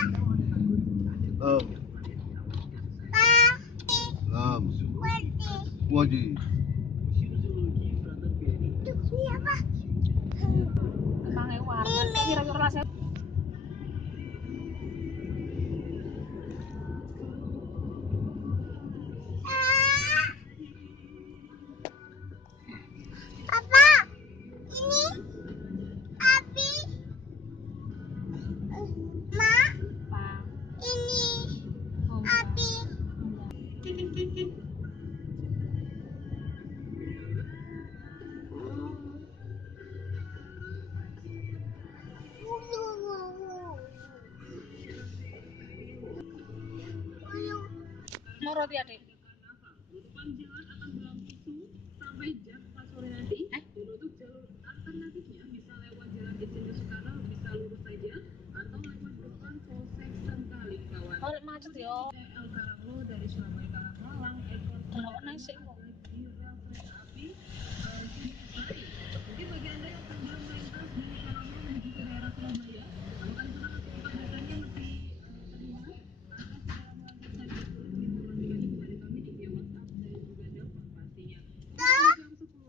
Belum. Belum. Wajib. Mau roti adik. Balik macet ya. Kalau naik sih kok.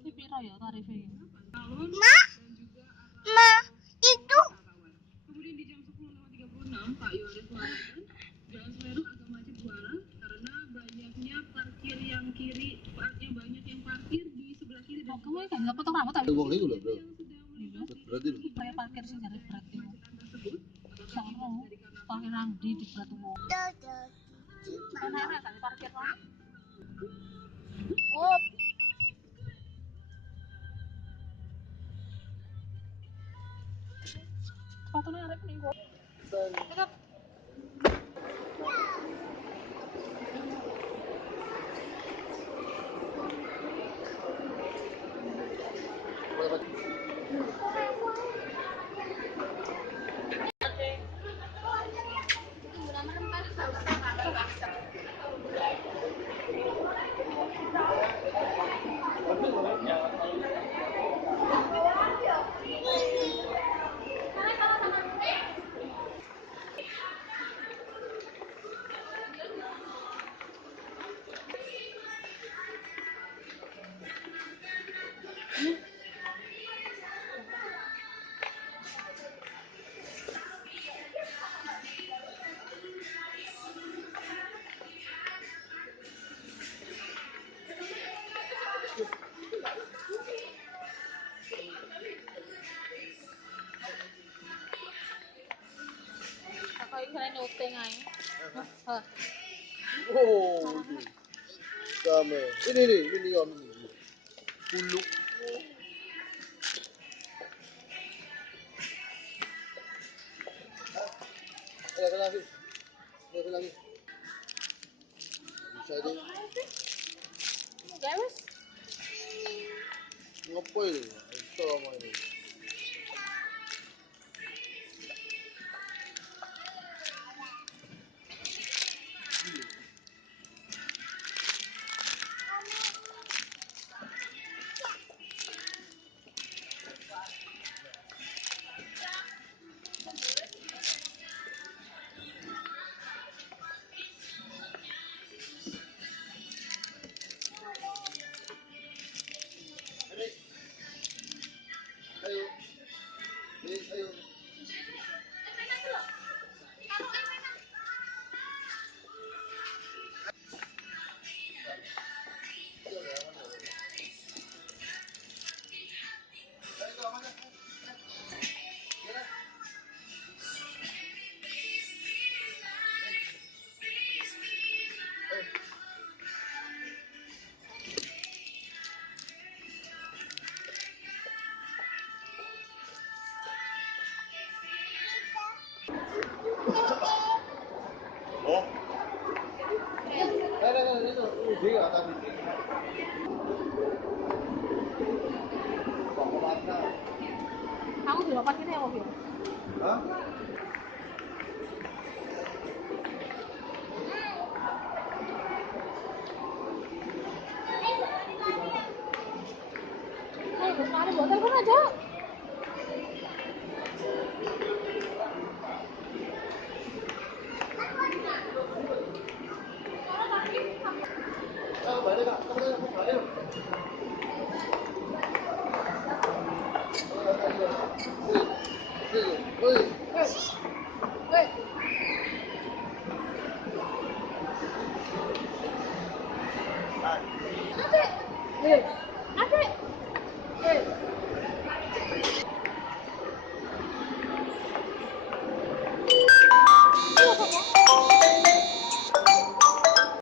Ini piro ya tarifnya? Kamu kan nggak potong rambut tapi. Uang itu loh, bro. Berarti loh. Kayak parkir sih dari berat itu. Sama parkir nang di berat uang. Kan enak kan parkir lah. Oh. Sepatunya arep nih kok. Tetap. Kakak ini kalian nyuteng aja. Oh, sama. Ini om. Bulu. Ada lagi. Ada lagi. Bisa deh. Guys. Ngapain ini? Itu sama ini. Kamu di depan ini ya mobil? Hah? Mari buat telepon aja.